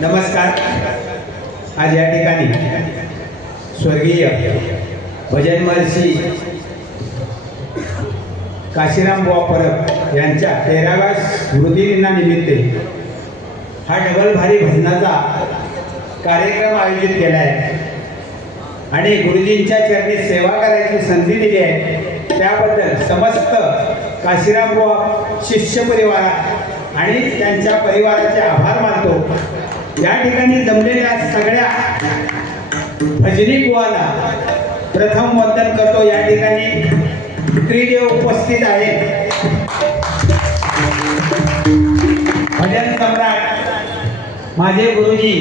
नमस्कार। आज या ठिकाणी स्वर्गीय भजन महर्षी काशीराम बुवा परब यांच्या 13व्या स्मृतिदिनानिमित्त हा डबल भारी भजनाचा कार्यक्रम आयोजित केला आहे आणि गुरुजींच्या चरणी सेवा करायची संधी दिली आहे। त्याबद्दल समस्त काशीराम बुवा शिष्य परिवार आणि त्यांच्या परिवाराचे आभार मानतो। या ठिकाणी जमलेल्या सगळ्या भजनी बुवांना प्रथम वंदन करतो। या ठिकाणी त्रिदेव उपस्थित आहेत। भजन सम्राट माझे गुरुजी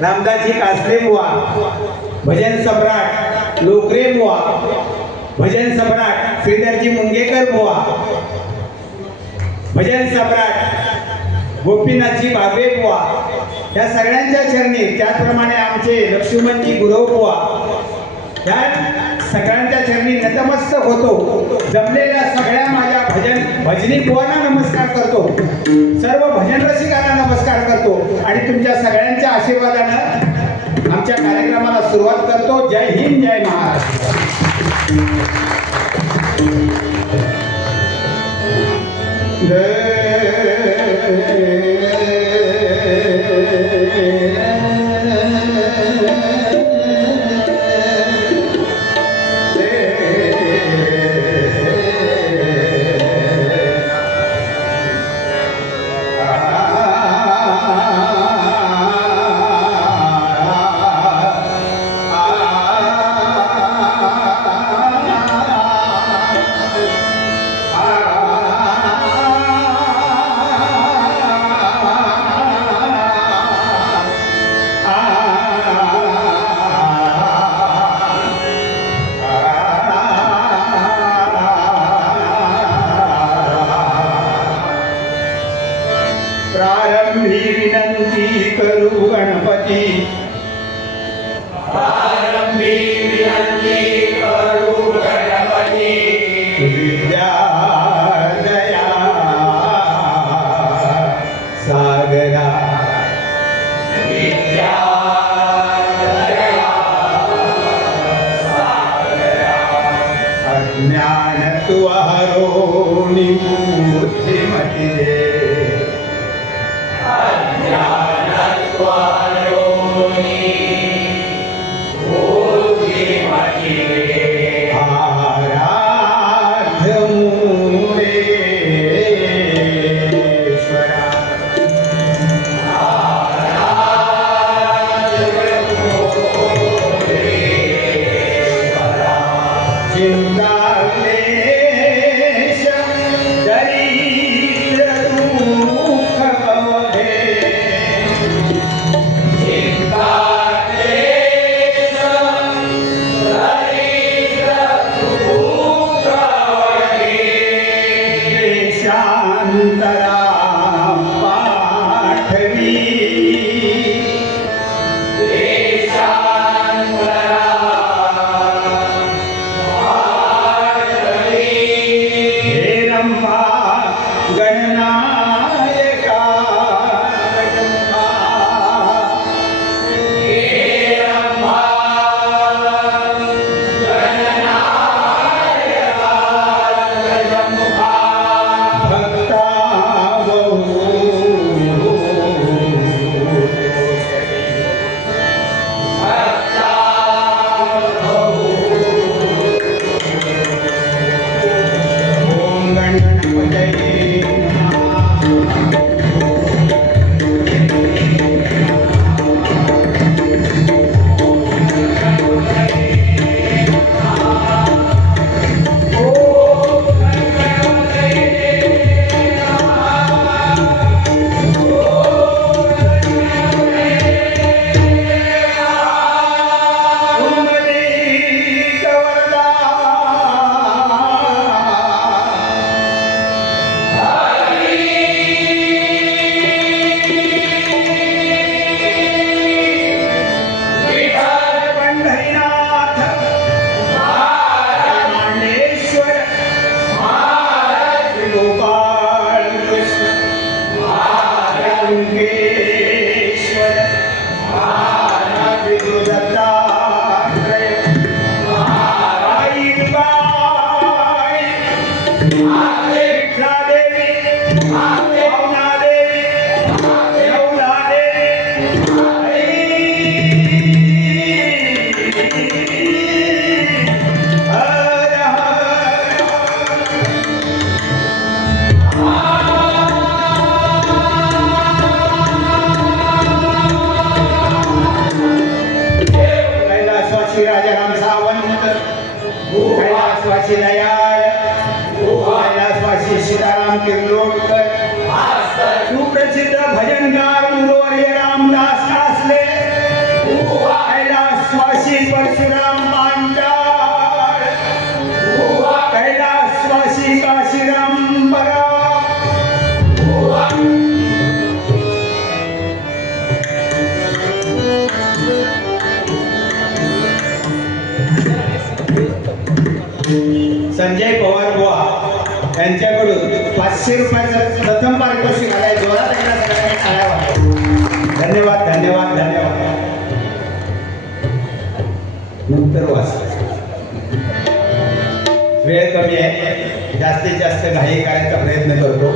रामदासजी कासले बुवा, भजन सम्राट लोकरे बुवा, भजन सम्राट श्रीधरजी मुंगेकर बुवा, भजन सम्राट गोपीनाथजी बाबे बुवा, या सगळ्यांच्या चरणी, त्याचप्रमाणे आमचे लक्ष्मणजी गुरव बुवा, या सगळ्यांच्या चरणी नतमस्तक होतो। जमलेल्या सगळ्या माझ्या भजनी बुवांना नमस्कार करतो। सर्व भजन रसिकांना नमस्कार करतो आणि तुमच्या सगळ्यांच्या आशीर्वादानं आमच्या कार्यक्रमाला सुरुवात करतो। जय हिंद, जय महाराष्ट्र। प्रारंभी विनंती करू गणपती, प्रारंभी विनंती करू गणपती, विद्या दया सागरा, विद्या दया सागरा, अज्ञान तू हरो बुद्धिमती दे, ज्ञानत्वारोनी बुद्धिमती दे। कैलासवासी दयाळ कैलासवासी सीताराम किर्लोस्कर सुप्रसिद्ध भजनकार गुरुवर्य रामदास कासले कैलासवासी परशुराम पांचाळ कैलासवासी काशीराम बराव संजय पवार बुवा यांच्याकडून 500 रुपयाचं प्रथम पारितोषिक आलंय. जोरात एकदा सगळ्यांनी टाळ्या वाजवा. धन्यवाद धन्यवाद धन्यवाद. नंतर वाच. वेळ कमी आहे, जास्तीत जास्त घाई करायचा प्रयत्न करतो.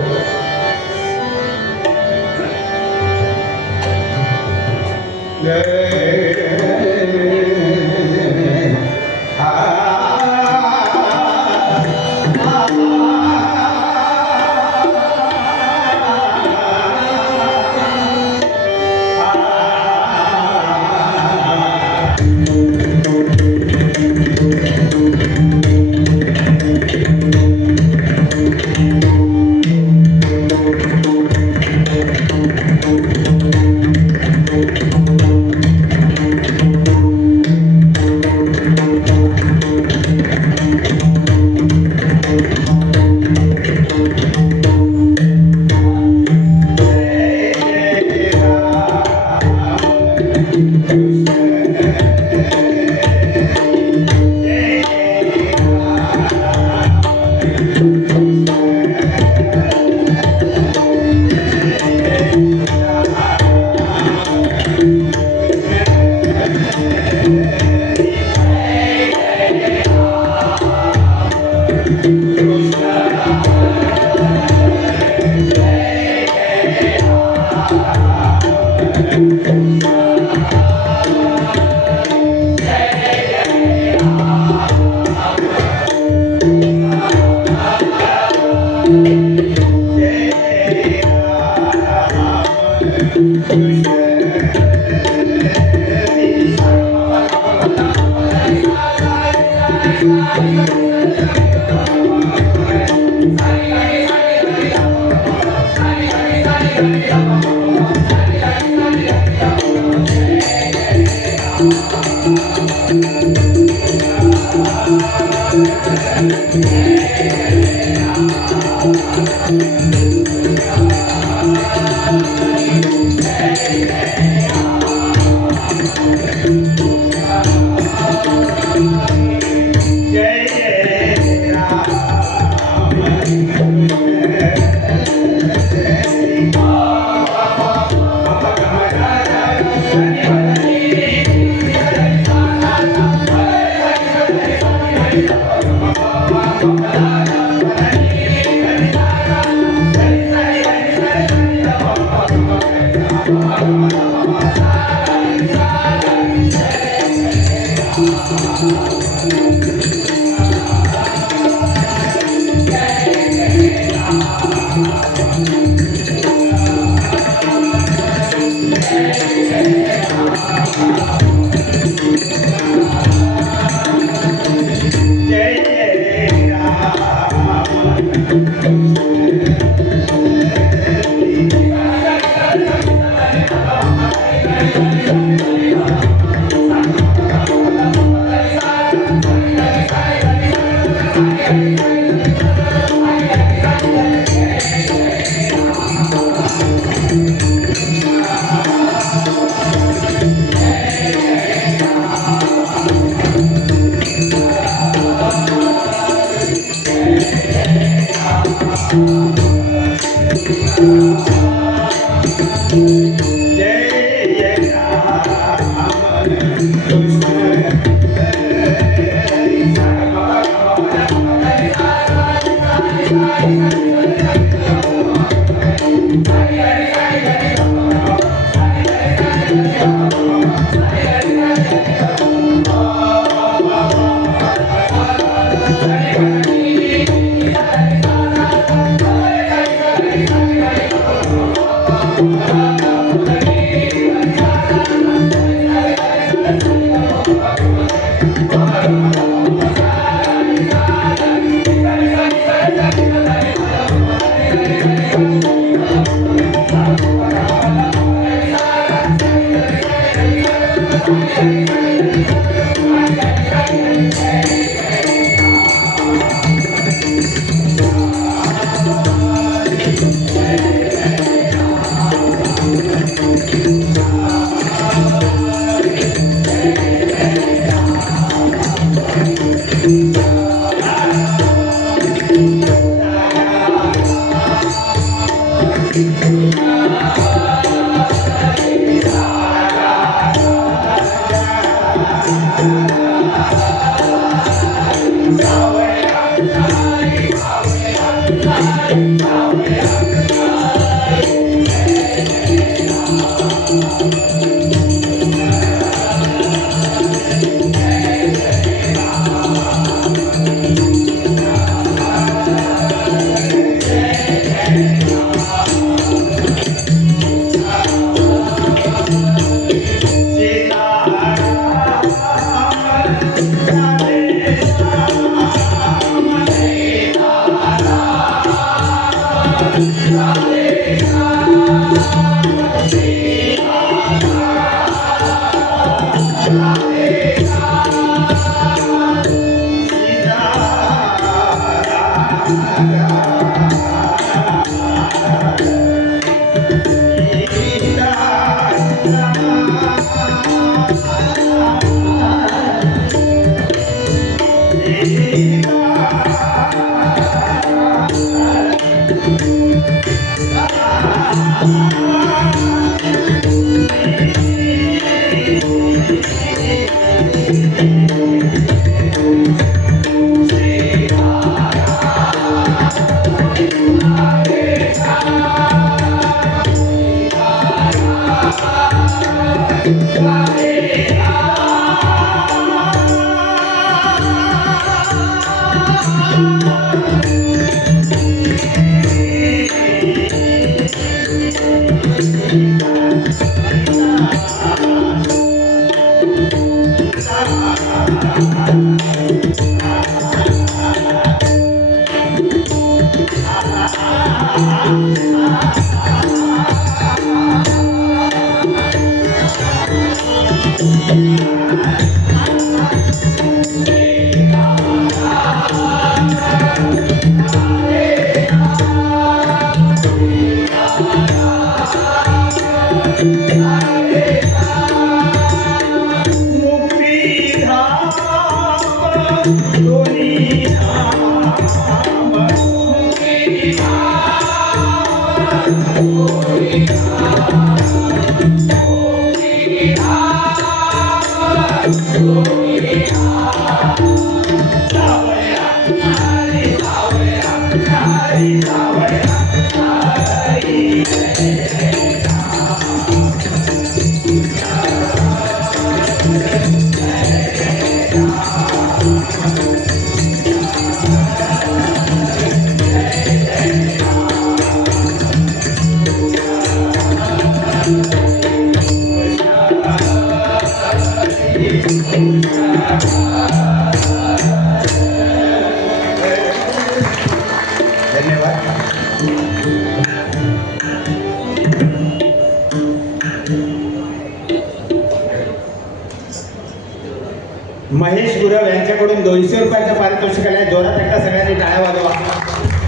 महेश गुरव यांच्याकडून 200 रुपयाचं पारितोषिक आलंय. जोरात एकदा सगळ्यांनी टाळ्या वाजवा.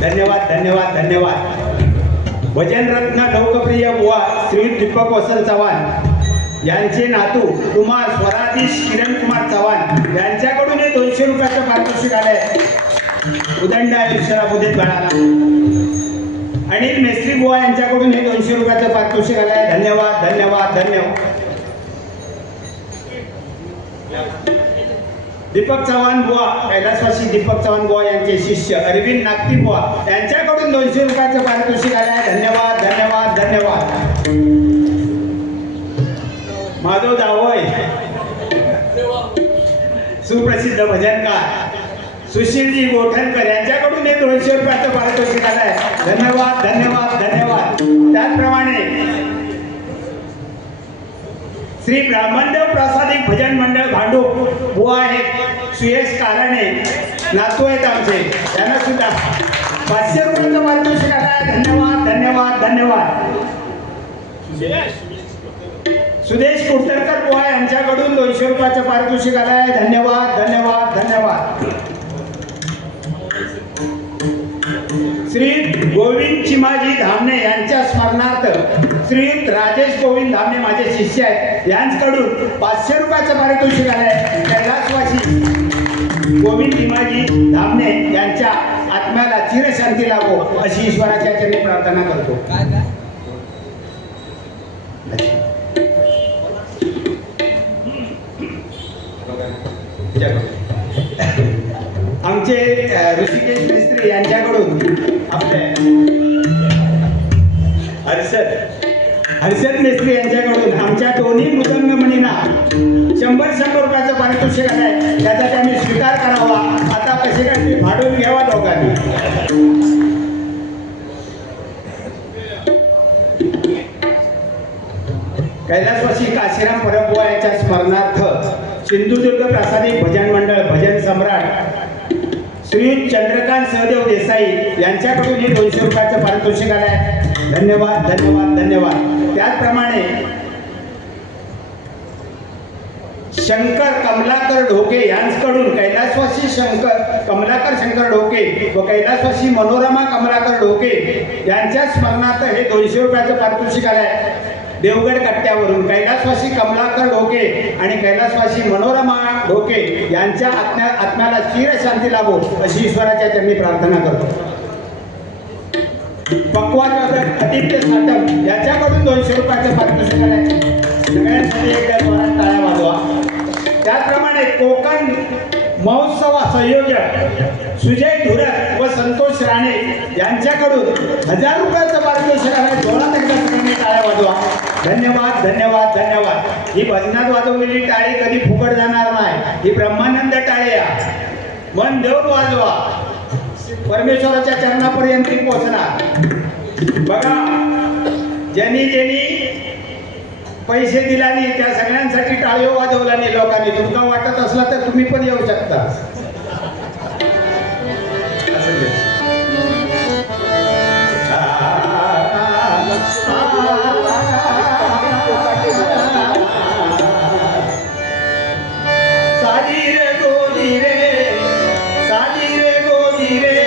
धन्यवाद धन्यवाद धन्यवाद. भजनरत्न लोकप्रिय बुवा श्री दीपक वसंत चव्हाण यांचे नातू कुमार स्वराधीश किरण कुमार चव्हाण यांच्याकडून 200 रुपयाचं पारितोषिक आलंय. उदंड आयुष्याला बुद्धीत बाळाला. अनिल मेस्त्री बुवा यांच्याकडून 200 रुपयाचं पारितोषिक आलंय. धन्यवाद धन्यवाद धन्यवाद. दीपक चव्हाण बुवा कैलासवासी दीपक चव्हाण बुवा यांचे शिष्य अरविंद नागती बुवा यांच्याकडून 200 रुपयाचं पारितोषिक आलं आहे. धन्यवाद धन्यवाद धन्यवाद. माधव जावय सुप्रसिद्ध भजनकार सुशीलजी गोठणकर यांच्याकडून 200 रुपयाचं पारितोषिक आलं आहे. धन्यवाद धन्यवाद धन्यवाद. त्याचप्रमाणे श्री ब्राह्मणदेव प्रासादिक भजन मंडळ भांडूप बुवा आहेत सुयश कारणे नातू आहेत आमचे. त्यांना सुद्धा 500 रुपयाचं पारितोषिक आलं आहे. धन्यवाद धन्यवाद धन्यवाद. सुदेश कुटरकर बुवा यांच्याकडून 200 रुपयाचं पारितोषिक आलं आहे. धन्यवाद धन्यवाद धन्यवाद. श्री गोविंद चिमाजी धामणे यांच्या स्मरणार्थ श्री राजेश गोविंद धामणे माझे शिष्य आहेत यांच्याकडून 500 रुपयाचं पारितोषिक आलं आहे. कैलासवासी गोविंद चिमाजी धामणे यांच्या आत्म्याला चिरशांती लाभो अशी ईश्वराच्या चरणी प्रार्थना करतो. आमचे ऋषिकेश मिस्त्री यांच्याकडून आपले हर्षद मिस्त्री यांच्याकडून आमच्या दोन्ही मृदंगमणींना 100 रुपयाचं पारितोषिक आलंय. त्याचा त्यांनी स्वीकार करावा. आता कसे काय ते भाडून घ्यावा दोघांनी. कैलासवासी काशीराम परबुवा यांच्या स्मरणार्थ सिंधुदुर्ग प्रासादिक भजन मंडळ भजन सम्राट श्री चंद्रकांत सहदेव देसाई यांच्याकडून हे 200 रुपयाचं पारितोषिक आलं आहे. धन्यवाद धन्यवाद धन्यवाद. त्याचप्रमाणे शंकर कमलाकर ढोके यांच्याकडून कैलासवासी कमलाकर शंकर ढोके व कैलासवासी मनोरमा कमलाकर ढोके यांच्या स्मरणार्थ हे 200 रुपयाचं पारितोषिक आलं आहे. देवगड कट्ट्यावरून कैलासवासी कमलाकर ढोके आणि कैलासवासी मनोरमा ढोके यांच्या आत्म्याला चिरशांती लाभो अशी ईश्वराच्या चरणी प्रार्थना करतो. पक्वाद आदित्य साटम याच्याकडून 200 रुपयाचं पारितोषिक आलं आहे. सगळ्यांसाठी एकदा जोरात टाळ्या वाजवा. त्याचप्रमाणे कोकण महोत्सव संयोजक सुजय धुरत व संतोष राणे यांच्याकडून 1000 रुपयाचं पारितोषिक आहे. जोरात एकदा सगळ्यांनी टाळ्या वाजवा. धन्यवाद धन्यवाद धन्यवाद. ही भजनात वाजवलेली टाळी कधी फुकट जाणार नाही. ही ब्रह्मानंद टाळी आहे. मन देऊन वाजवा. परमेश्वराच्या चरणापर्यंत ती पोहोचणार. बघा, ज्यांनी पैसे दिलानी त्या सगळ्यांसाठी टाळ्यो वाजवलानी लोकांनी. तुमका वाटत असला तर तुम्ही पण येऊ शकता. साजी रे गोदी रे, साजी रे गोदी रे,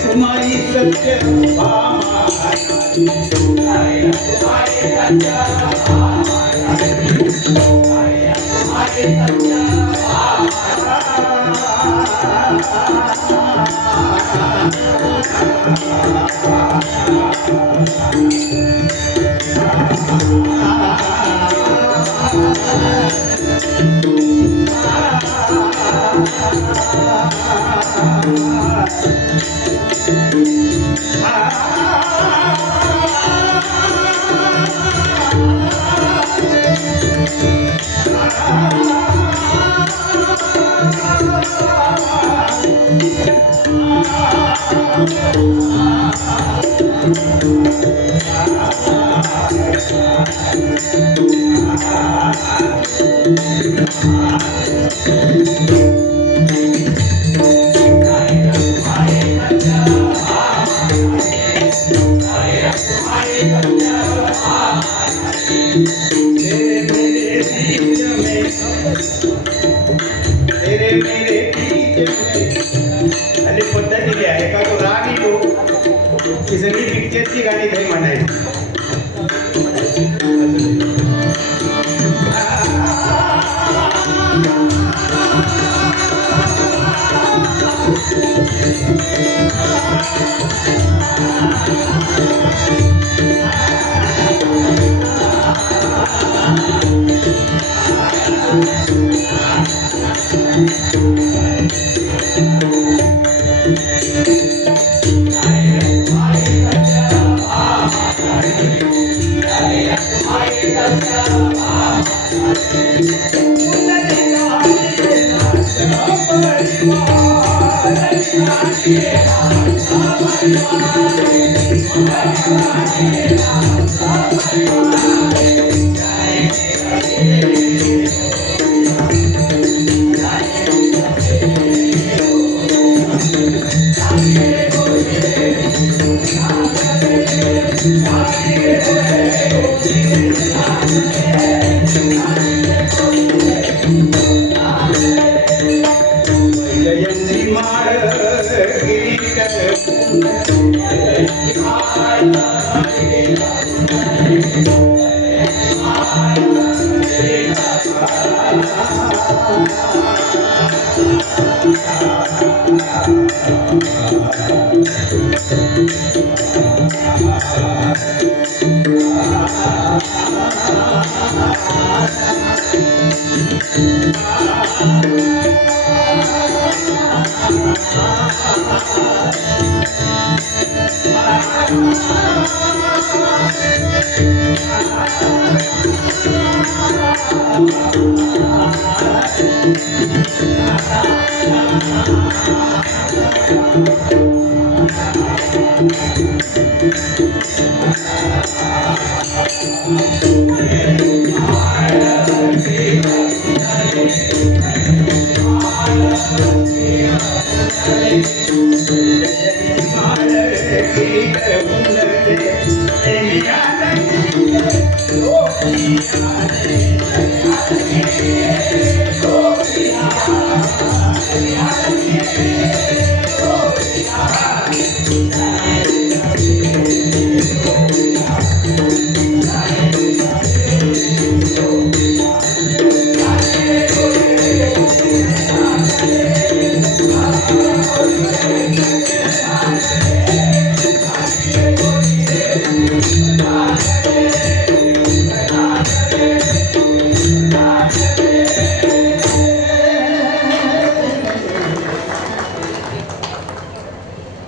कुमारी सत्य भामा आणि पद्धतीने आहे का तो राग येतो की सगळी पिक्चरची गाणी काही म्हणायची.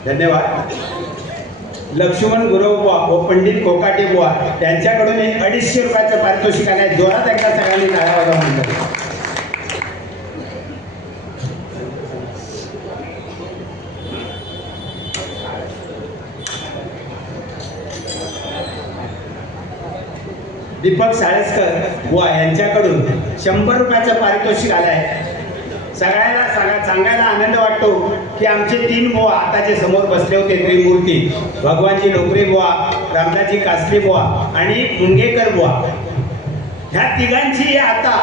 धन्यवाद. लक्ष्मण गुरवबुवा व पंडित कोकाटे बुवा त्यांच्याकडून 250 रुपयाचं पारितोषिक आलंय. जोरात एकदा सगळ्यांनी टाळ्या वाजवा म्हणतात. दीपक साळसकर बुवा यांच्याकडून 100 रुपयाचं पारितोषिक आलंय. सगळ्यांना सांगायला आनंद वाटतो की आमचे 3 बुवा आता जे समोर बसले होते त्रिमूर्ती, भगवानजी लोकरे बुवा, रामदासजी कासले बुवा आणि मुंगेकर बुवा, ह्या तिघांची आता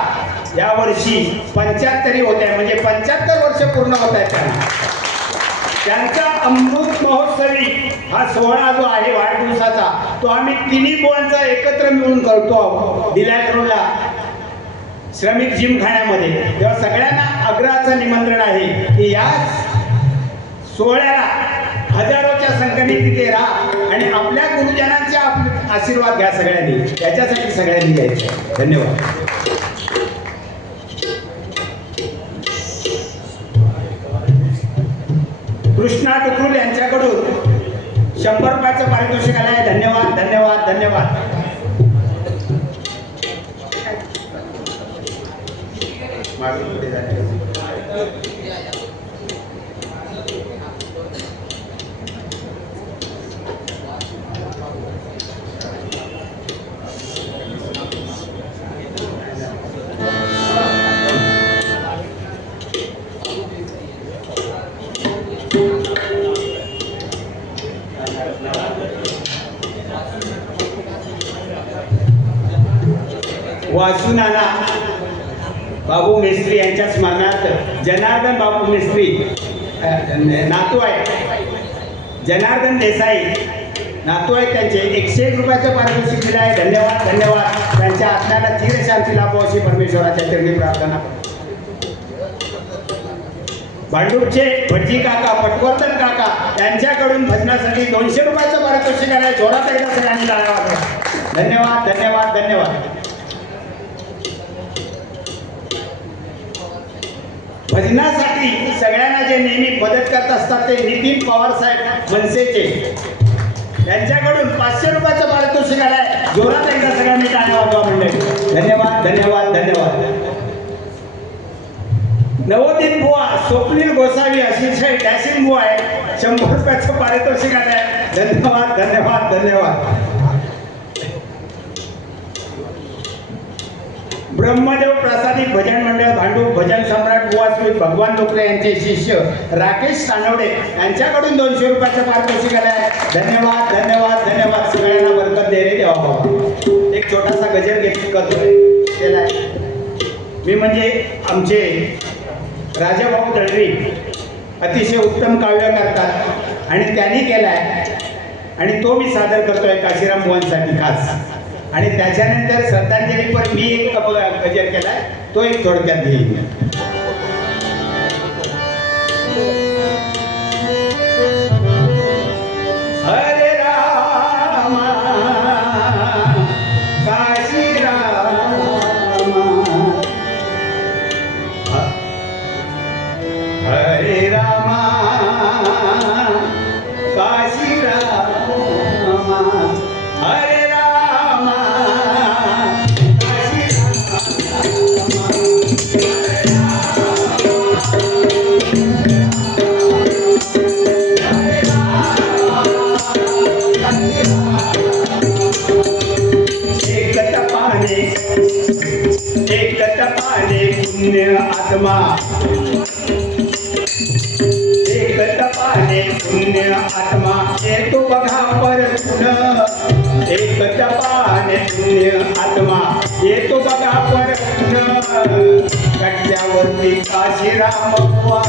या वर्षी 75 होत आहे. म्हणजे 75 वर्ष पूर्ण होत आहेत त्यांना. त्यांचा अमृत महोत्सवी हा सोहळा जो आहे वाढदिवसाचा, तो आम्ही तिन्ही बुवांचा एकत्र मिळून करतो डिलाईट रोडला श्रमिक जिमखान्यामध्ये. तेव्हा सगळ्यांना आग्रहाचं निमंत्रण आहे की या सोहळ्याला हजारोच्या संख्येने तिथे राहा आणि आपल्या गुरुजनांचे आशीर्वाद घ्या सगळ्यांनी. याच्यासाठी सगळ्यांनी यायचं. धन्यवाद. कृष्णा टुकरुल यांच्याकडून 100 रुपयाचं पारितोषिक आलं आहे. धन्यवाद धन्यवाद धन्यवाद. वासू नाना बाबू मिस्त्री यांच्या स्मरणार्थ जनार्दन बाबू मिस्त्री नातू आहे, जनार्दन देसाई नातू आहेत, त्यांचे 101 रुपयाचं पारितोषिक दिलं आहे. धन्यवाद धन्यवाद. त्यांच्या आत्म्याला चिर शांती लाभो अशी परमेश्वराच्या चरणी प्रार्थना. भांडूपचे भटजी काका, पटवर्धन काका यांच्याकडून भजनासाठी 200 रुपयाचं पारितोषिक आलं आहे. जोरात एकदा सगळ्यांनी टाळ्या वाजवा. धन्यवाद धन्यवाद धन्यवाद. भजनासाठी सगळ्यांना जे नेहमी मदत करत असतात ते नितीन पवार साहेब मनसेचे, त्यांच्याकडून 500 रुपयाचं पारितोषिक आलं आहे. जोरात एकदा सगळ्यांनी टाळ्या वाजवा मंडळी. धन्यवाद धन्यवाद धन्यवाद. नवोदित बुवा स्वप्नील गोसावी अतिशय डॅशिंग बुवा आहे, 100 रुपयाचं पारितोषिक आलं आहे. धन्यवाद धन्यवाद धन्यवाद. ब्रह्मदेव प्रसादी भजन मंडळ भांडूप भजन सम्राट बुवा श्री भगवान लोकरे यांचे शिष्य राकेश कानवडे यांच्याकडून 200 रुपयाचं पारितोषिक आलं आहे. धन्यवाद धन्यवाद धन्यवाद. सगळ्यांना बरकत दे रे देवा बाबा. एक छोटासा गजर करतोय केलाय मी, म्हणजे आमचे राजाभाऊ दळवी अतिशय उत्तम काव्य करतात आणि त्यांनी केलाय आणि तो मी सादर करतोय काशीराम बुवांसाठी खास. आणि त्याच्यानंतर श्रद्धांजली पण मी एक गजर केलाय, तो एक थोडक्यात घेईन. हरे राम काशी राम, हरे राम काशी राम, हरे आत्मा एक तपाने पुण्य आत्मा येतो बघा परतून, एक तपाने पुण्य आत्मा येतो बघा परतून. कट्ट्यावरती काशीराम बुवा,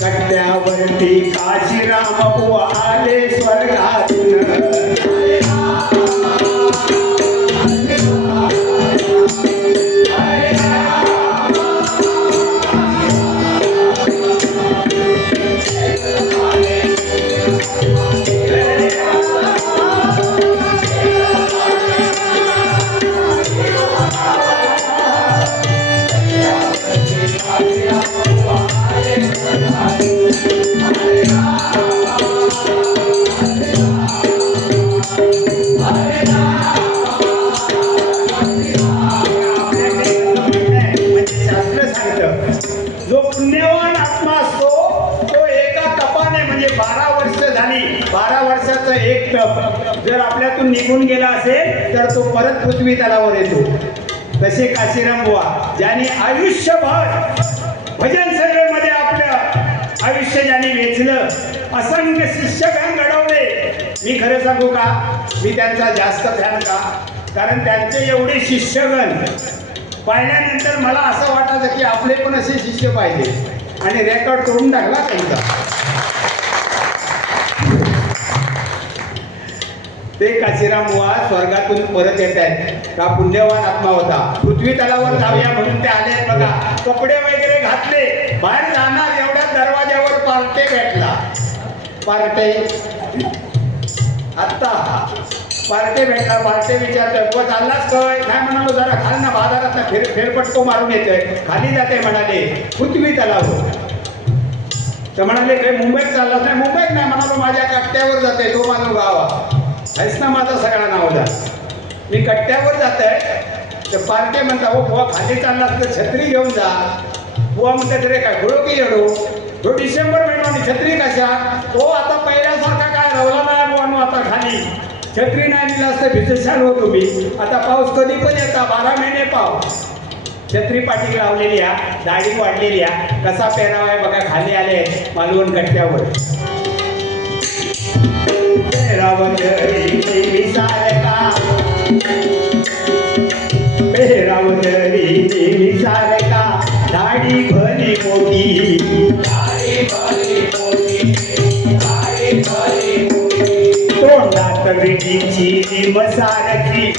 कट्ट्यावरती काशीराम बुवा आले स्वर्गातून. जो पुण्यवान आत्मा असतो तो एका तपाने म्हणजे 12 वर्ष झाली, 12 वर्षाचं एक तप जर आपल्यातून निघून गेला असेल तर तो परत पृथ्वी तलावर येतो. तसे काशीराम बुवा ज्यांनी आयुष्यभर भजन सेवेमध्ये आपलं आयुष्य ज्यांनी वेचलं, असंख्य शिष्यगण घडवले. मी खरं सांगू का, मी त्यांचा जास्त फॅन का, कारण त्यांचे एवढे शिष्यगण पाहिल्यानंतर मला असं वाटायचं की आपले पण असे शिष्य पाहिजे. आणि रेकॉर्ड करून टाकला त्यांचा. ते काशीराम बुवा स्वर्गातून परत येत आहेत का पुण्यवान आत्मा होता. पृथ्वी तलावर जाऊया म्हणून ते आले बघा. कपडे वगैरे घातले, बाहेर जाणार एवढ्या दरवाज्यावर पार्टे भेटला. पार्टे आत्ता पार्टे भेटला. पार्टे विचारतोय बुवा चाललाच काय? नाही म्हणालो जरा खाल ना बाजारात फेरपटको मारून येतोय. खाली जाते म्हणाले पृथ्वी तलावर. तर म्हणाले काही मुंबईत चाललाच नाही? मुंबईत नाही म्हणालो माझ्या कट्ट्यावर जाते, तो माझा गाव आहेस ना माझा सगळा नावला. मी कट्ट्यावर जात आहे. तर पार्टे म्हणता हो बुवा खाली चाललास तर छत्री घेऊन जा. बुवा म्हणतात रे काय घोडो की येडो, तो डिसेंबर महिना छत्री कशा? हो आता पहिल्यासारखा काय रवला नाही बुवा आता खाली छत्री नाही दिला असतं भिजशाल हो तुम्ही. आता पाऊस कधी पण येता 12 महिने पाऊस. छत्री पाठी लावलेली आहे, दाढी वाढलेली आहे, कसा पेरावा आहे बघा. खाली आले मालवण कट्ट्यावर. पेरावं तरी नेहमी सारखा, पेरावं तरी नेहमी सारखा, दाढी भली मोठी, तोंडात विडीची रिम सारखी.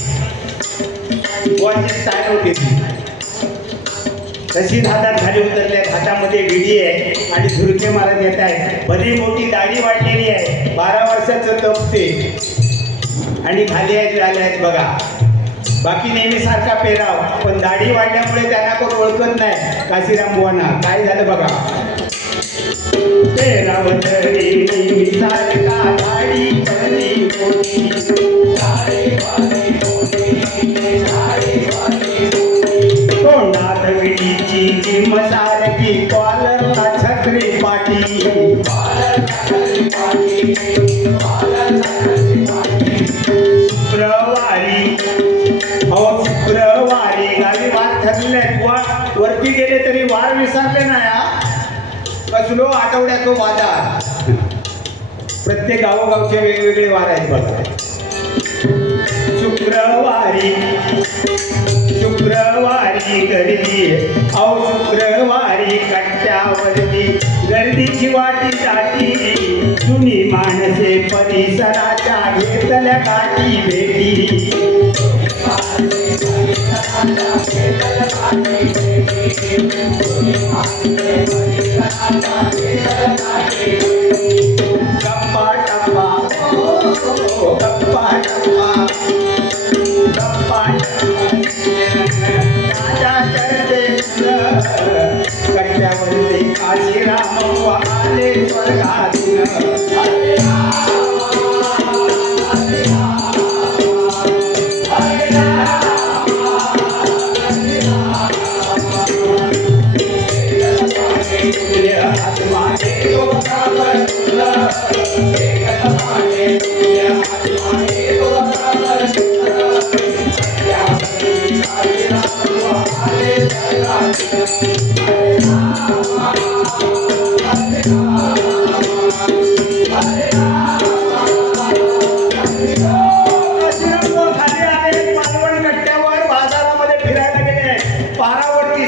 वॉची स्टाईल होती ती तशी हातात खाली उतरल्या. हातामध्ये विडी आहे आणि झुरके मारत येत आहे. भली मोठी दाढी वाढलेली आहे. 12 वर्षाचं तपते आणि खाली आहेत झाले आहेत बघा. बाकी नेहमी सारखा पेराव, पण दाढी वाढल्यामुळे त्यांना कोण ओळखत नाही काशीराम बुवांना. काय झालं बघा. पेराव तरी नेहमी सारखा, दाढी भली मोठी, तोंडात विडीची रिम सारखी, कॉलरला छत्री पाठी, शुक्रवारी हो शुक्रवारी गावी वार ठरले. वरती गेले तरी वार विसरले नाही. कसलो आठवड्याचो बाजार. प्रत्येक गावोगावचे वेगवेगळे वार आहेत बघा. शुक्रवारी शुक्रवारी गर्दी, अहो शुक्रवारी कट्ट्यावरती गर्दीची वाटी जाती. जुनी माणसे परिसराच्या घेतल्या काठी भेटी, गप्पा टप्पा गप्पा टप्पा गप्पा कट्ट्यावरती काशीराम बुवा आले स्वर्गातून.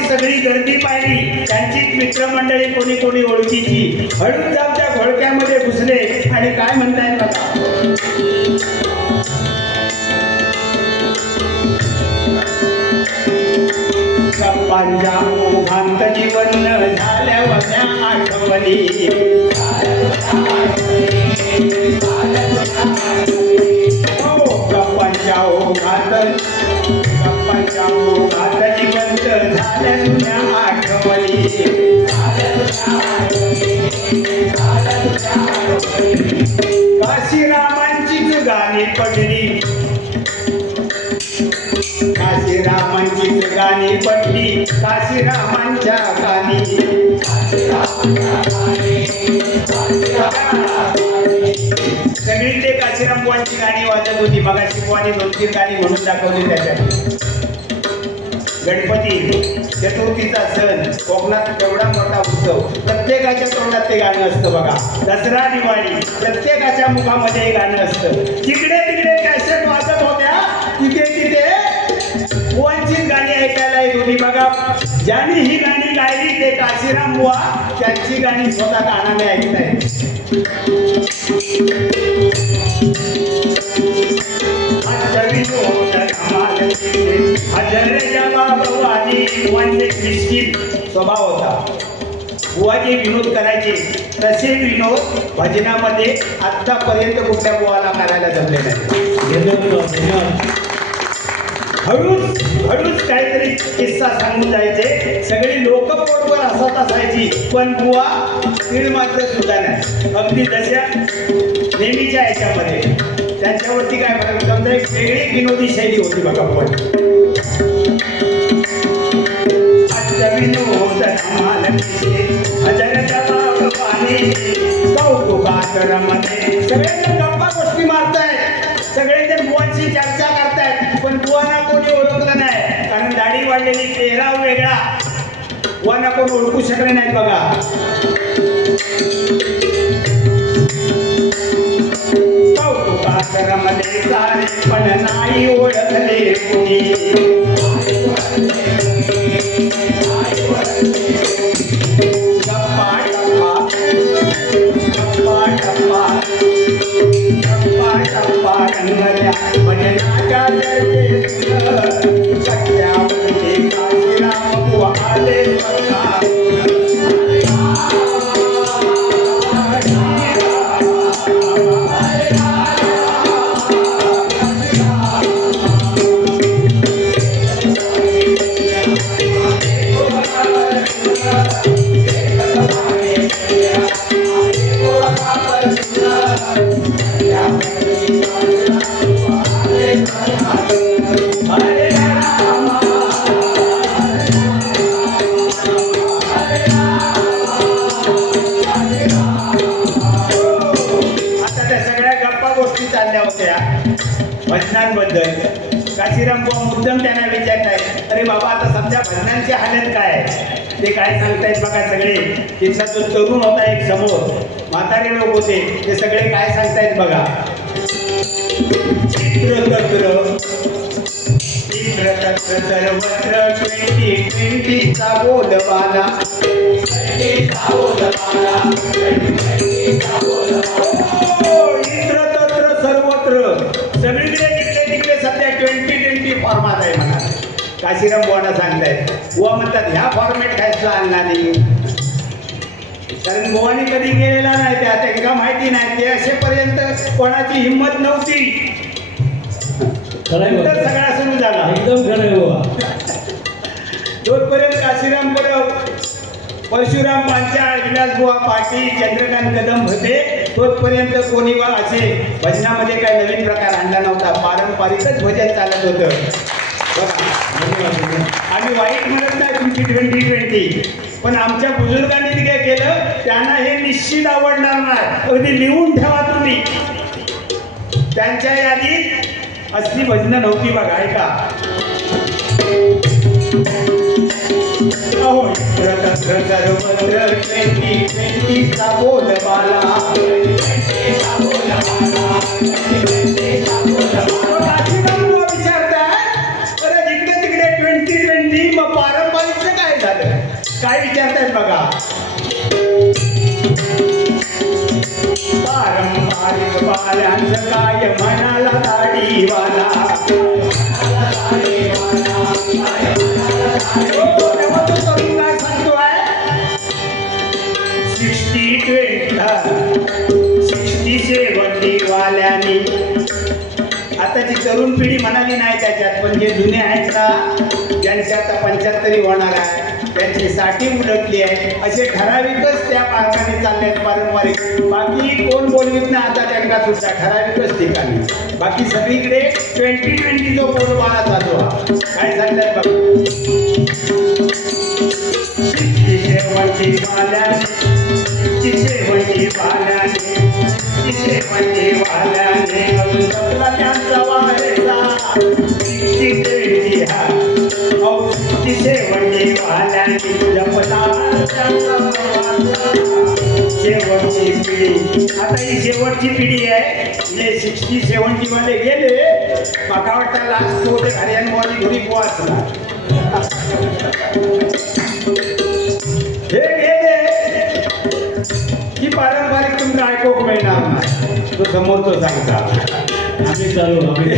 सगळी गर्दी पाहिली. त्यांचीच मित्रमंडळी कोणी कोणी ओळखीची हळूच जाऊन त्या घोळक्यामध्ये घुसले आणि काय म्हणतायत बघा. गप्पांच्या ओघांत जीवन झाल्या वल्या आठवणी, गप्पांच्या ओघात जिवंत झाल्या तुझ्या आठवणी. काशीरामांचीच गाणी पडली, काशीरामांचीच गाणी पडली, काशीरामांच्या गाणी. सगळी ते काशीराम बुवांची गाणी वाजत होती. मगाशी बुवांनी 2-3 गाणी म्हणून दाखवली त्याच्यात. गणपती चतुर्थीचा सण कोकणात केवढा मोठा उत्सव. प्रत्येकाच्या तोंडात ते गाणं असतं बघा. दसरा दिवाळी प्रत्येकाच्या मुखामध्ये हे गाणं असतं. तिकडे तिकडे कॅसेट वाजत होत्या, तिथे तिथे बुवांची गाणी ऐकायला एक तुम्ही बघा. ज्यांनी ही गाणी गायली ते काशीराम बुवा, त्यांची गाणी स्वतः कानाने ऐकतायत. स्वभाव होता. बुवाजी विनोद करायचे तसे विनोद भजनामध्ये आतापर्यंत कुठल्या बुवाला करायला जमले नाही. हळूच हळूच काहीतरी किस्सा सांगून जायचे. सगळी लोक पोटवर हसत असायची, पण बुवा तीळ मात्र सुद्धा नाही. अगदी जशा नेहमीच्या याच्यामध्ये त्यांच्यावरती काय फरक, समजा एक वेगळी विनोदी शैली होती बघा. पण विनोद कौतुकातरमध्ये सगळेजण गप्पा गोष्टी मारतायत, सगळेजण बुवांची चर्चा करतायत, पण बुवांना कोणी ओळखलं नाही. कारण दाढी वाढलेली, चेहरा वेगळा, बुवांना कोण ओळखू शकले नाहीत बघा. कौतुकातरमध्ये सारे पण नाही ओळखले कोणी. भजनाच्या काशीराम बुवा आले. भजनांबद्दल काशीराम बुवा मुद्दाम त्यांना विचारतायत, अरे बाबा आता सध्या भजनांची हालत काय आहे ते काय सांगतायत बघा. सगळे तिथला जो तरुण होता एक समोर, म्हातारे लोक होते, ते सगळे काय सांगतायत बघा. चित्रतत्र सर्वत्र 2020चा बोलबाला. इत्रतत्र सर्वत्र सगळीकडे तिकडे तिकडे सध्या 2020 फॉर्मात आहे म्हणा. काशीराम बुवांना सांगतायत. बुवा म्हणतात ह्या फॉर्मॅट कायचा आणला नाही, कारण बुवानी कधी गेलेला नाही, त्या त्यांना माहिती नाही. ते असेपर्यंत कोणाची हिंमत नव्हती. नंतर सगळा सुरू झाला. एकदम खरं बुवा. तोपर्यंत काशीराम परशुराम पांचाळ, विलासबुवा पाटील, चंद्रकांत कदम होते, तोपर्यंत कोणी असे भजनामध्ये काही नवीन प्रकार आणला नव्हता. पारंपरिकच भजन चालत होतं बघा. आम्ही वाईट म्हणत नाही तुमची 2020, पण आमच्या बुजुर्गांनी काय केलं, त्यांना हे निश्चित आवडणार नाही. अगदी लिहून ठेवा तुम्ही. त्यांच्या यादीत असली भजनं नव्हती बघा. ऐका. सर्वत्र 2020चा बोलबाला. विचारताय अरे जिकडे तिकडे 2020, मग पारंपरिकचं काय झालं, काय विचारतायत बघा. पारंपरिक बाल्यांचं काय म्हणाला दाढीवाला. वाल्यानी आताची तरुण पिढी म्हणाली नाही त्याच्यात, पण जे जुने आहेत ना, ज्यांची आता 75 होणार आहे, त्यांची 60 उलटली आहे, असे ठराविकच त्या मार्गाने चालल्यात पारंपरिक. बाकी कोण बोलवीत ना आता त्यांना सुद्धा ठराविकच ठिकाणी. बाकी सगळीकडे 2020 जो बोलबाला चालू आहे. काय सांगतात बघ. शेवटी वाल्याने अजून सपला त्यांचा वारेचा. शेवटी वाल्याने जपला शेवटची पिढी. आता ही शेवटची पिढी आहे. जे 60, 70 वाले गेले, माका वाटतं लास्ट होते हरियाणा घरी पोहोचला. हे गेले की पारंपरिक तुमचं ऐकूक मिळणार नाही. तो समोरचं सांगता आम्ही चालू आम्ही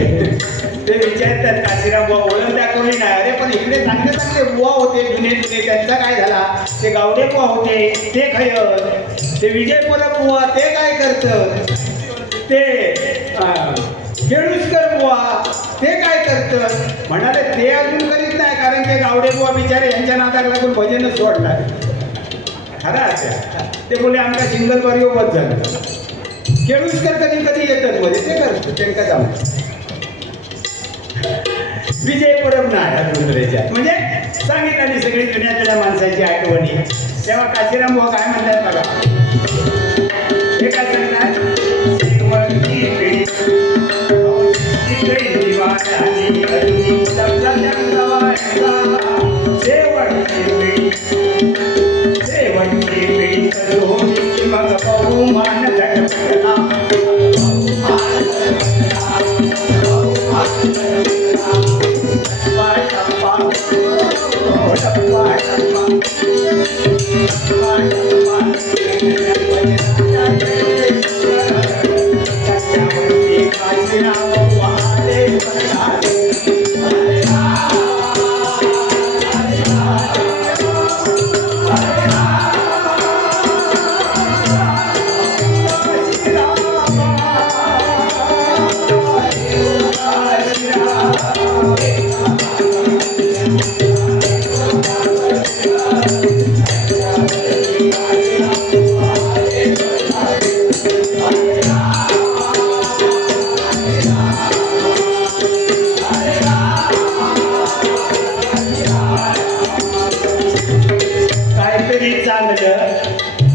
ते विचारतात काशीराम बुवा ओळखत्या कोणी नाही. अरे पण इकडे चांगले चांगले बुवा होते जुने जुने, त्यांचा काय झाला? ते गावडे बुवा होते ते खय, ते विजयपुरा बुवा ते काय करत, ते केळुसकर बुवा ते काय करत म्हणाले. ते अजून करीत नाही, कारण ते गावडे बुवा बिचारे यांच्या नादाला लागून भजनच सोडणार. खरा ते बोले आमचा सिंगल वर बस झालं. केळुसकर कधी कधी येतात मध्ये ते करतो त्यांना जाऊ. विजयपुरम नाही दुसऱ्याच्या म्हणजे सांगितलं सगळी जुन्या जुन्या माणसाची आठवणी. तेव्हा काशीराम बुवा काय म्हणतात बघा, हे काय सांगतात? शेवटची पिढी शेवटची पिढी करून मग बहुमान झटपटला.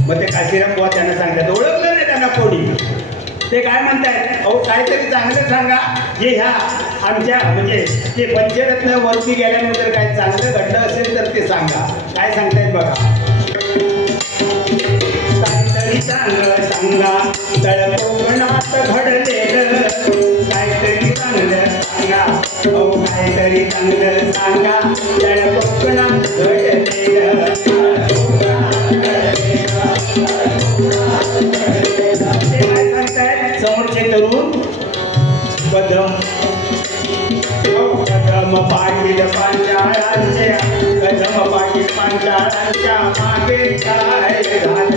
मग ते काशीराम बुवा त्यांना सांगतात, ओळखलं नाही त्यांना कोणी. ते काय म्हणतायत, अहो काहीतरी चांगलं सांगा जे ह्या आमच्या म्हणजे ते पंचरत्न वरती गेल्यानंतर काय चांगलं घडलं असेल तर ते सांगा. काय सांगतायत बघा, काहीतरी चांगलं सांगा तळ कोकणात घडलेलं. काहीतरी चांगलं सांगा, अहो काहीतरी चांगलं सांगा तळ कोकणात घडलेलं. समोरचे तरुण कदम पाटील पांचाळांच्या, कदम पाटील पांचाळांच्या मागे काय झालं.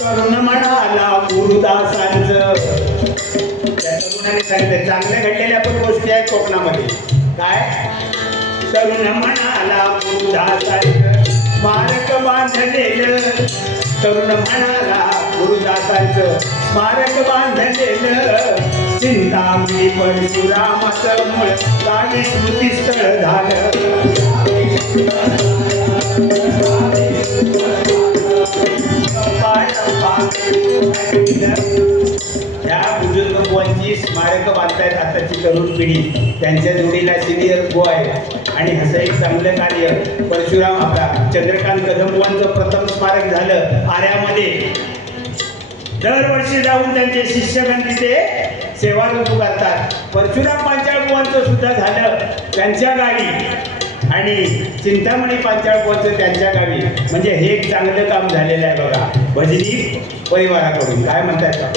तरुण म्हणाला गुरुदासांचं. त्या तरुणाने सांगितलं चांगल्या घडलेल्या पण गोष्टी आहेत कोकणामध्ये. काय? तरुण म्हणाला गुरुदासांचं स्मारक बांधलेलं. तरुण म्हणाला गुरुदासांचं स्मारक बांधलेलं. चिंतामणी परशुरामाचं मूळ गावी स्मृतीस्थळ झालं. या बुजुर्ग बुवांची स्मारक बांधतायत आताची तरुण पिढी. त्यांच्या जोडीला सिनियर बुवा आहे आणि असं एक चांगलं कार्य परशुराम आपला चंद्रकांत कदम बुवांचं प्रथम स्मारक झालं आर्यामध्ये. दरवर्षी जाऊन त्यांचे शिष्यगण तिथे सेवा ऋतू करतात. परशुराम पांचाळ बुवांचं सुद्धा झालं त्यांच्या गावी आणि चिंतामणी पांचाळ बुवांचं त्यांच्या गावी. म्हणजे हे एक चांगलं काम झालेलं आहे बघा भजनी परिवाराकडून. काय म्हणतात का?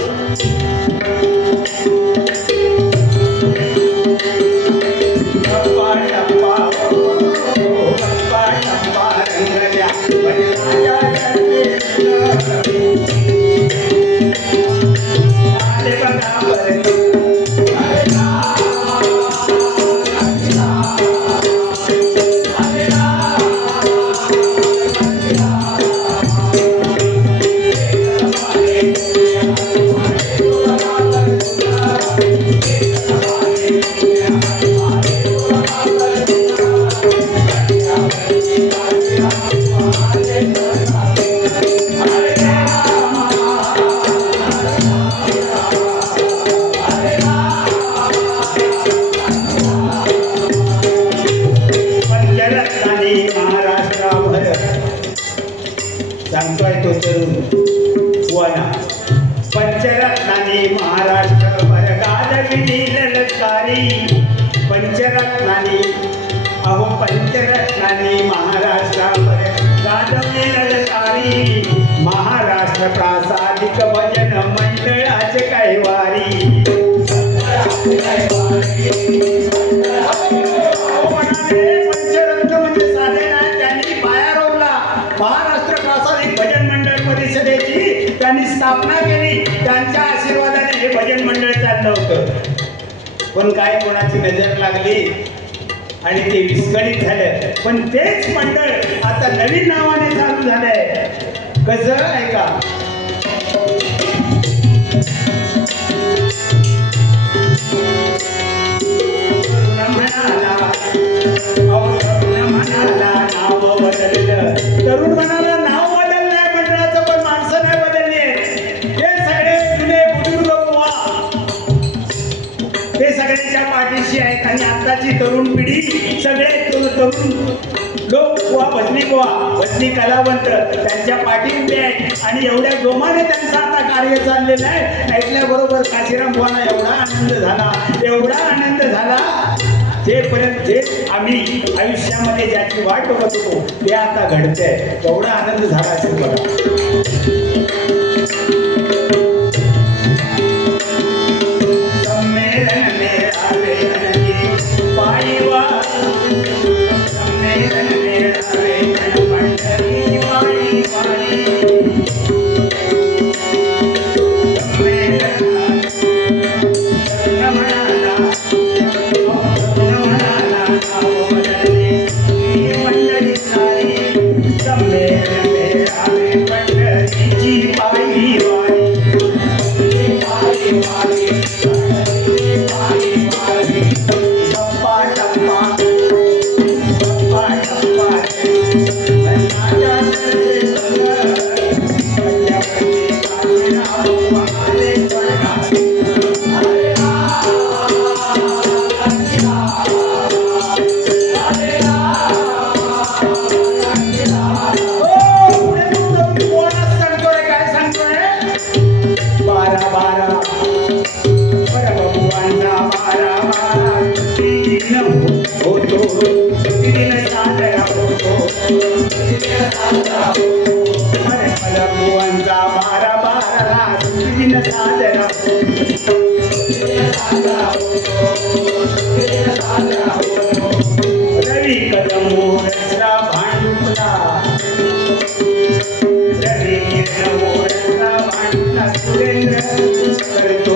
सांगतोय तो तरुण बुवाना. पंचरत्नांनी महाराष्ट्र भर गाजविली ललकारी पंचरत्नानी अहो पंचरत्नानी महाराष्ट्रावर गाजवली ललकारी महाराष्ट्र प्रासादिक भजन मंडळाचे काही वारी पंचरत्न म्हणजे साधे नाही त्यांनी पाया रोवला महाराष्ट्र प्रासादिक भजन मंडळ परिषदेची त्यांनी स्थापना केली त्यांच्या आशीर्वादाने हे भजन मंडळ चाललं होतं पण काय कोणाची नजर लागली आणि ते विस्कळीत झालं पण तेच मंडळ आता नवीन नावाने चालू झालंय कसं ऐका तरुण म्हणाला नाव बदललंय मंडळाचं पण माणसं नाही बदलली ते सगळे जुने बुजुर्ग बुवा ते सगळ्यांच्या पाठीशी आहेत आणि आताची तरुण पिढी सगळे तरुण लोक बुवा भजनी कलावंत त्यांच्या पाठी उभे आहेत आणि एवढ्या जोमाने त्यांचं आता कार्य चाललेलं आहे ऐकल्याबरोबर काशीराम बुवांना एवढा आनंद झाला जे आम्ही आयुष्यामध्ये ज्याची वाट बघत होतो ते आता घडतंय एवढा आनंद झाला असेल बघा संमेलन मेरा वेदनी पायवा संमेलन मेरा वेदन पंढरी वाणी वाणी रवी कदम रसरा भांडुपला रवी किरण रसरा भांडुपला सुरेंद्र करतो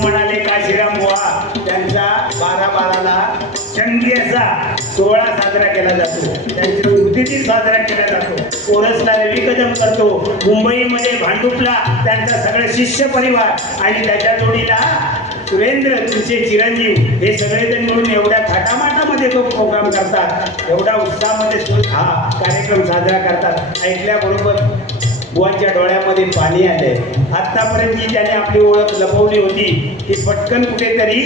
म्हणाले काशीराम बुवा त्यांचा 12/12ला चंगी असा सोहळा साजरा केला जातो त्यांची स्मृतिदिन साजरा केला जातो कोरसला रवी कदम करतो मुंबईमध्ये भांडुपला त्यांचा सगळं शिष्य परिवार आणि त्याच्या जोडीला सुरेंद्र तुमचे चिरंजीव हे सगळेजण मिळून एवढ्या थाटामाटामध्ये तो प्रोग्राम करतात एवढा उत्साहामध्ये हा कार्यक्रम साजरा करतात ऐकल्याबरोबर बुवांच्या डोळ्यामध्ये पाणी आले आतापर्यंत जी त्याने आपली ओळख लपवली होती ती पटकन कुठेतरी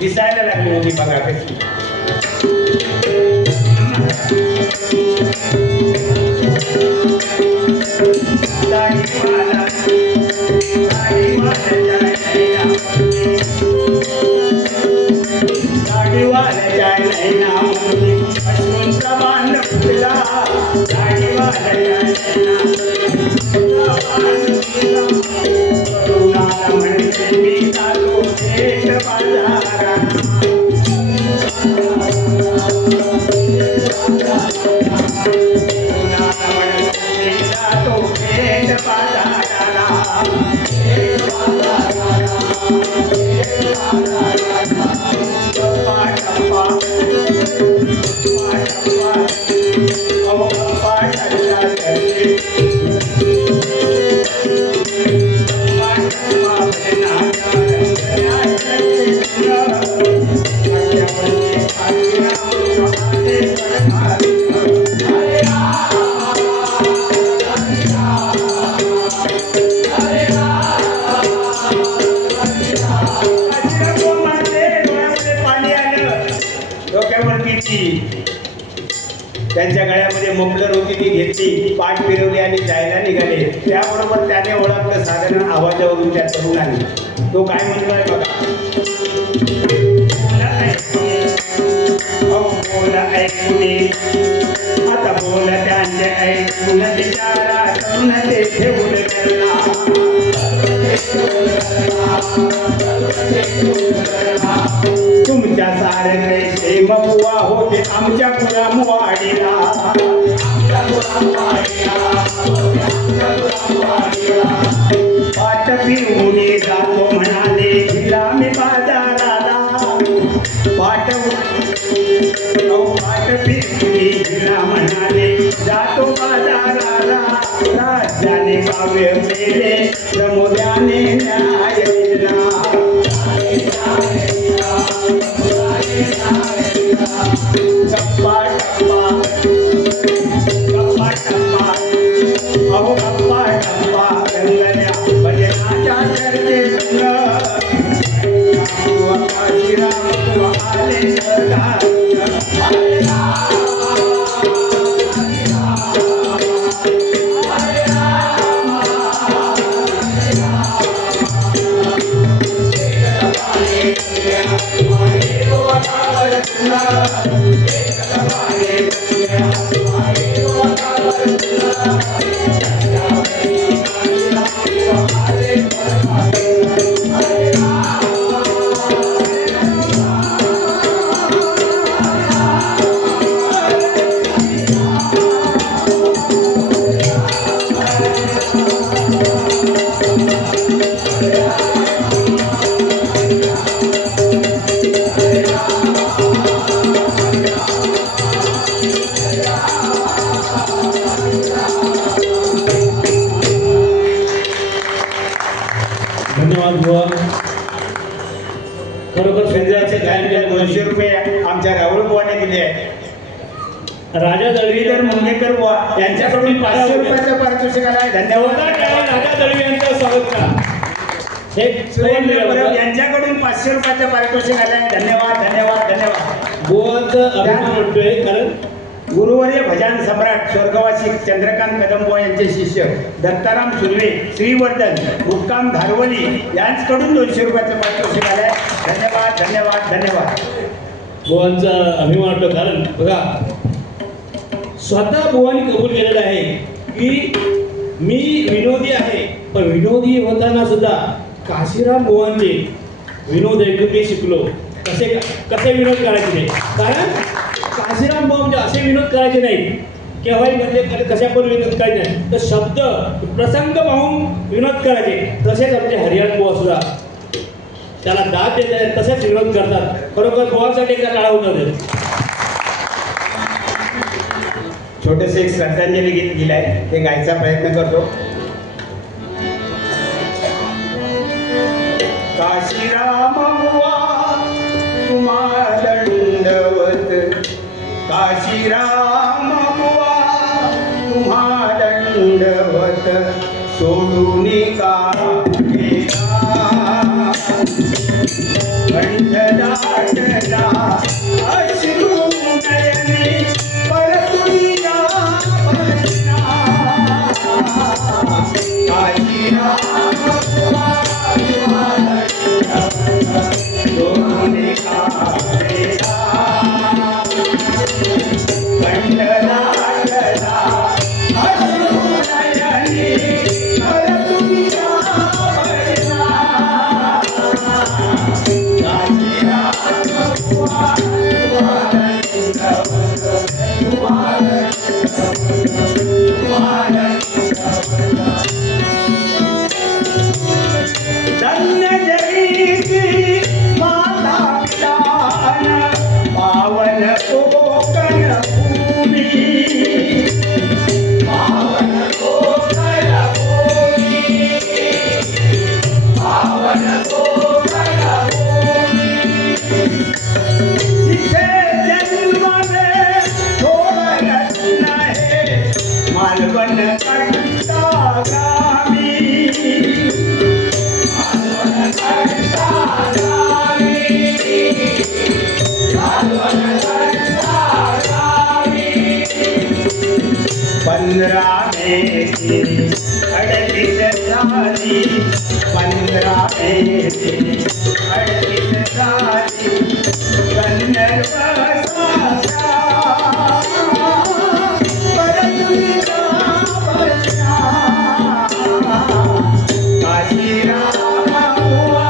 दिसायला लागली होती बघा कशी त्यांच्या गळ्यामध्ये मफलर होती ती घेतली, पाठ फिरवली आणि जायला निघाले. त्याबरोबर त्याने ओळखलं साधारण आवाजावरून त्या तरुणाने. तो काय म्हणतोय बघा. बोला ऐकूने आता बोल त्यांचे ऐकून बिचारा तरुण ते ठेवून तुमच्या सारे शेम बुवा होते आमच्या गुलामवाडीला. पाठ फिरवून जातो म्हणाले हिला मी बाजाराला. पाठ फिरवून म्हणाले जातो बाजाराला. राज्याने काव्य केले प्रमोद्याने न्याय दिला. गप्पा टप्पा गप्पा टप्पा अहो गप्पा टप्पा रंगल्या भजनाच्या चर्चे संग. श्रीराम आले सरदार. धन्यवाद बुवा. खरोखर शेजारचे गायला 200 रुपये आमच्या राहुल बुवाने दिले आहे. राजा दळवी श्रीधर मुंगेकर बुवा यांच्याकडून 500 रुपयाचं पारितोषिक आहे. धन्यवाद. राजा दळवी यांचं स्वागत करा. सुरेंद्र परब यांच्याकडून 500 रुपयाचं पारितोषिक आलं आहे. धन्यवाद धन्यवाद धन्यवाद. बुवांचं अभिमान वाटतोय कारण गुरुवर्य भजन सम्राट स्वर्गवासी चंद्रकांत कदमबुवा यांचे शिष्य दत्ताराम सुर्वे श्रीवर्धन मुक्काम धारवली यांच्याकडून 200 रुपयाचं पारितोषिक आलं आहे. धन्यवाद धन्यवाद धन्यवाद. बुवांचा अभिमान वाटतो कारण बघा स्वतः बुवांनी कबूल केलेलं आहे की मी विनोदी आहे, पण विनोदी होताना सुद्धा काशीराम बुवांचे विनोद ऐकून मी शिकलो कसे विनोद करायचे नाही. कारण काशीराम बुवा म्हणजे असे विनोद करायचे नाही केव्हाही म्हणजे कशा पण विनोद करायचे नाही, तर शब्द प्रसंग पाहून विनोद करायचे. तसेच आमचे हरियाण बुवा सुद्धा त्याला दाद देत आहेत, तसेच विनोद करतात. खरोखर बुवांसाठी एकदा टाळा होतं. छोटंसं एक श्रद्धांजली गीत लिहिलं आहे, ते गायचा प्रयत्न करतो. काशीराम बुवा तुम्हा दंडवत. काशीराम बुवा तुम्हा दंडवत. सोडून का गेला कंठ दाटला अश्रू नयनी परतून या भजना. काशीराम बुवा तुम्हा दंडवत. सोडून का गेला कंठ दाटला अश्रू नयनी परतून या भजना. काशीराम बुवा 15 मेची 38 झाली 15 मेची 38 झाली गंधर्व साचा परतुला वर्षा काशीराम बुवा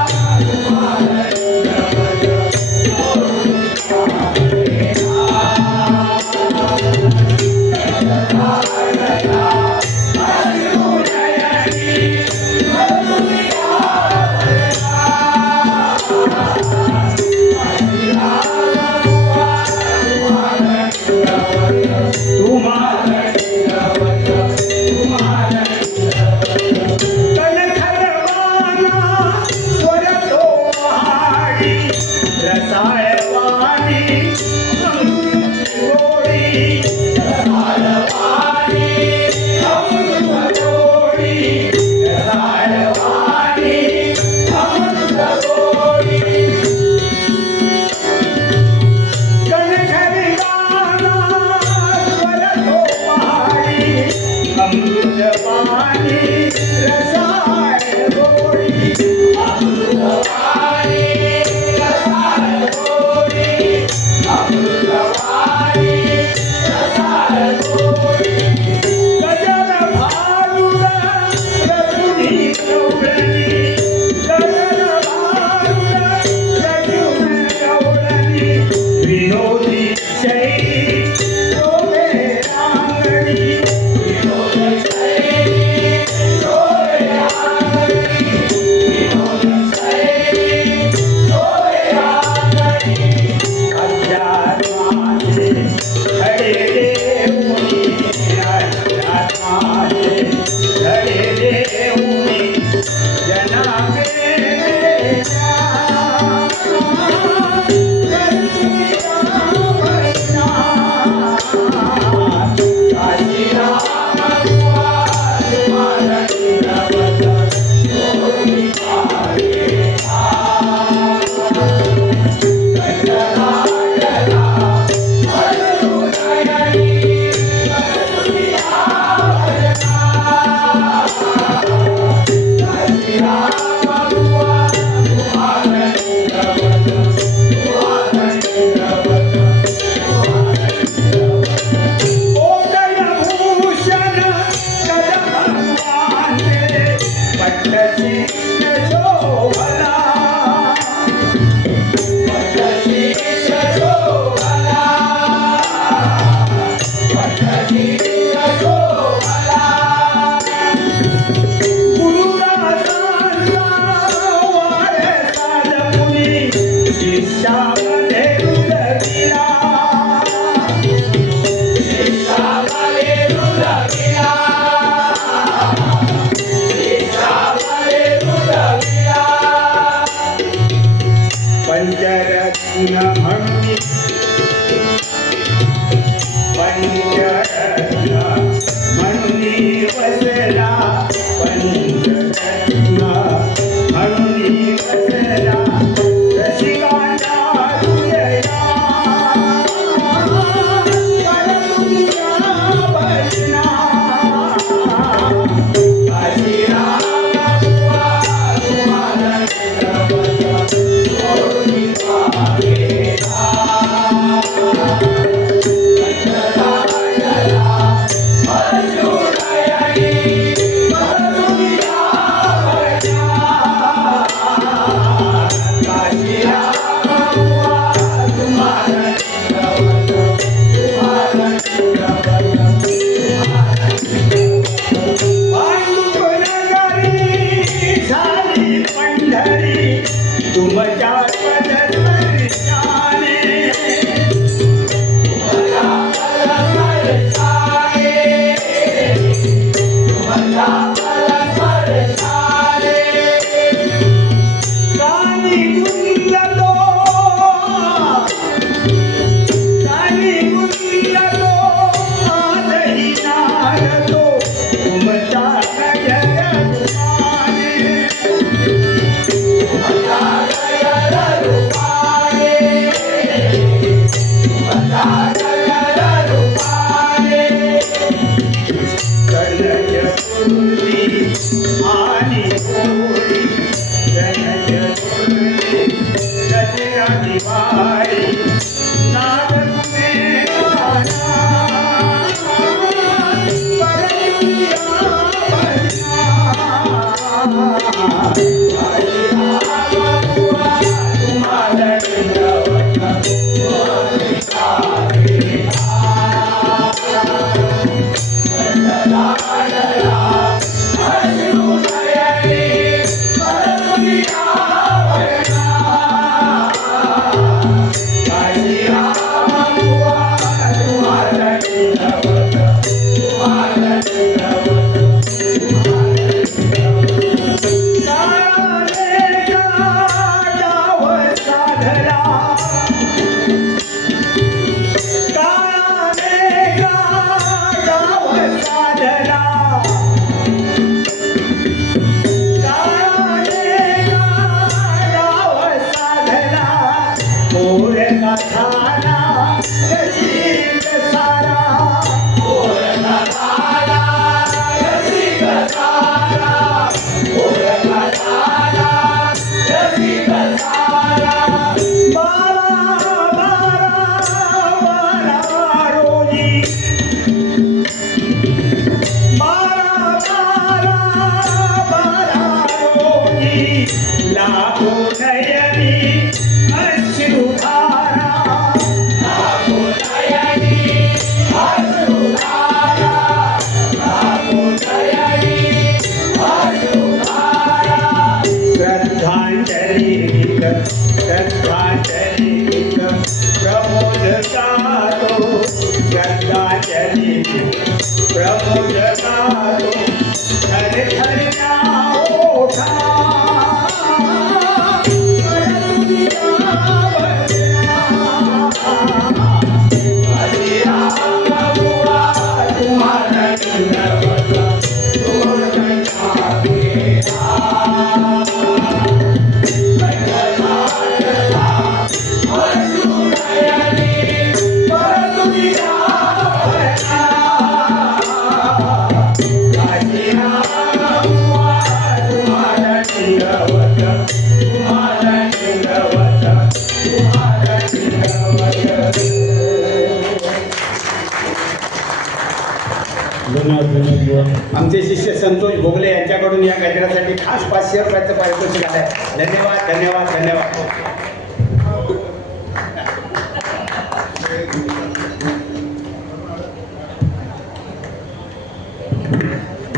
धन्यवाद बुवा. आमचे शिष्य संतोष भोगले यांच्याकडून या गजरासाठी खास 500 रुपयाचं पारितोषिक आहे. धन्यवाद धन्यवाद धन्यवाद.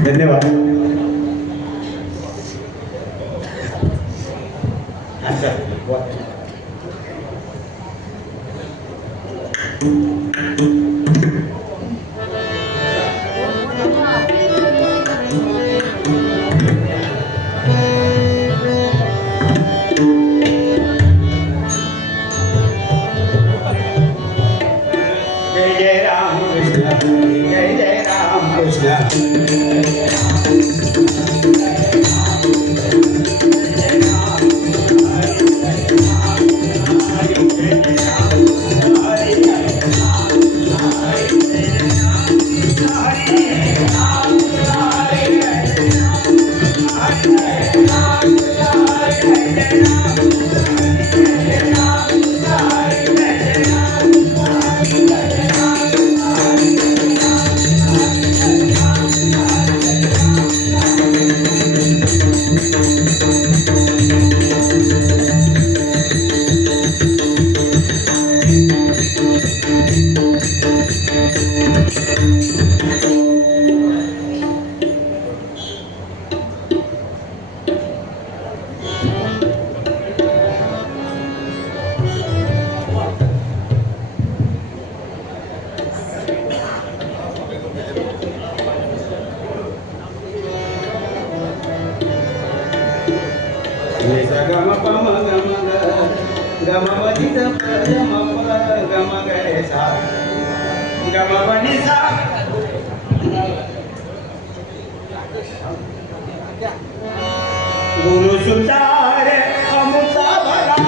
धन्यवाद. अच्छा, बोल. जय जय राम कृष्ण, जय जय राम कृष्ण. गुरु सुतार अमुता भला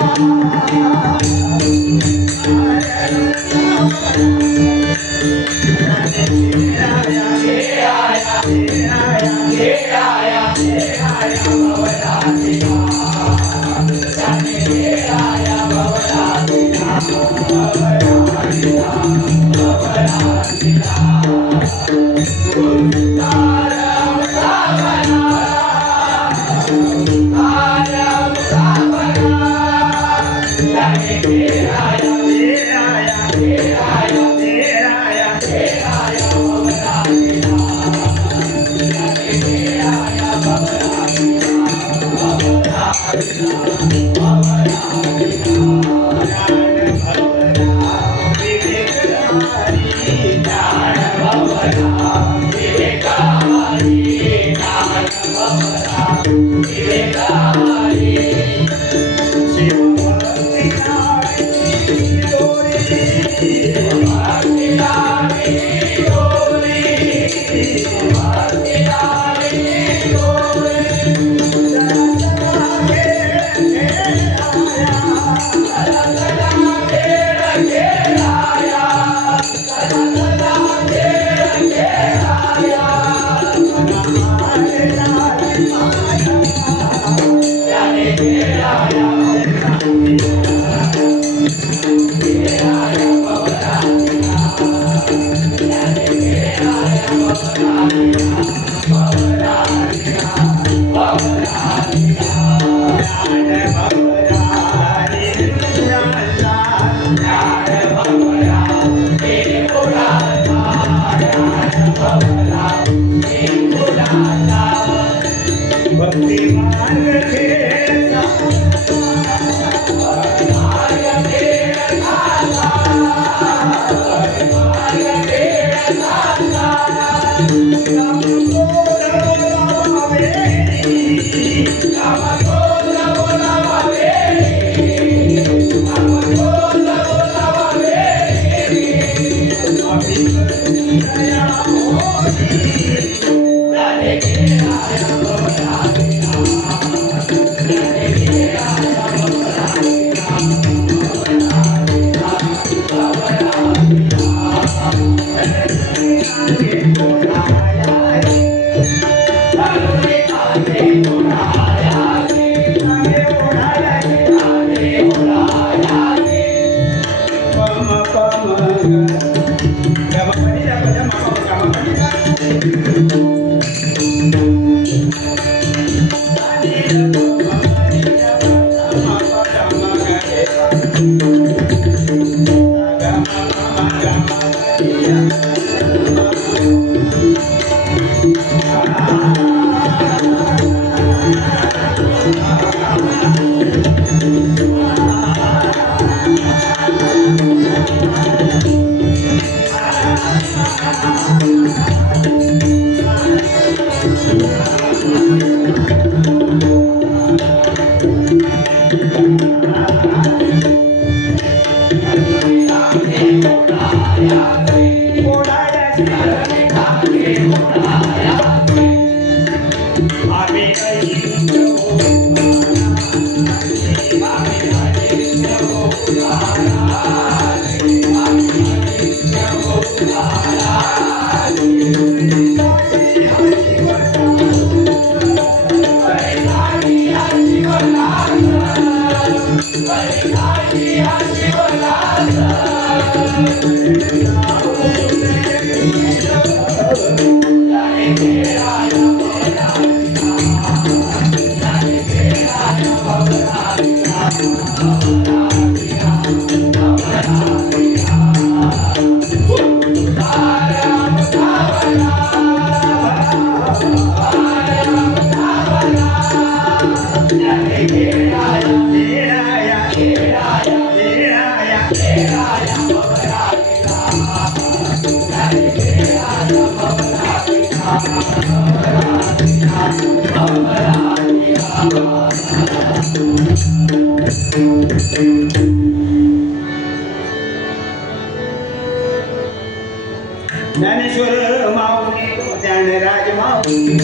ज्ञानेश्वर माऊली ज्ञानराज माऊली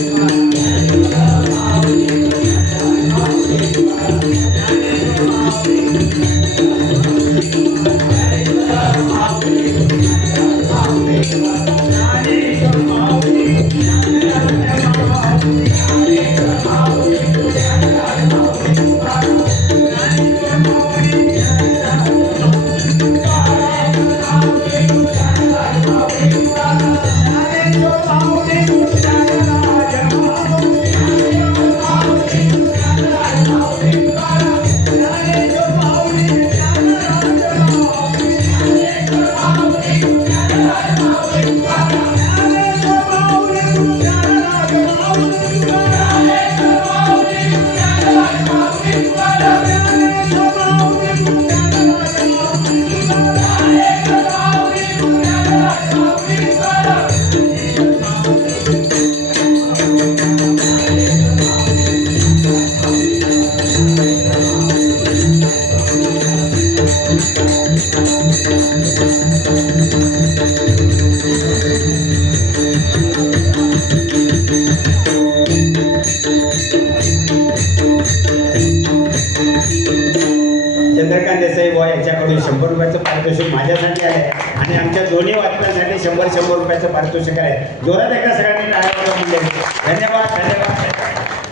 चंद्रकांत देसाई बुवा यांच्याकडून 100 रुपयाचं पारितोषिक माझ्यासाठी आहे आणि आमच्या दोन्ही वाचनासाठी 100 रुपयाचं पारितोषिक आहे. जोरात एकदा सगळ्यांनी टाळ्या वाजवा म्हणजे. धन्यवाद धन्यवाद.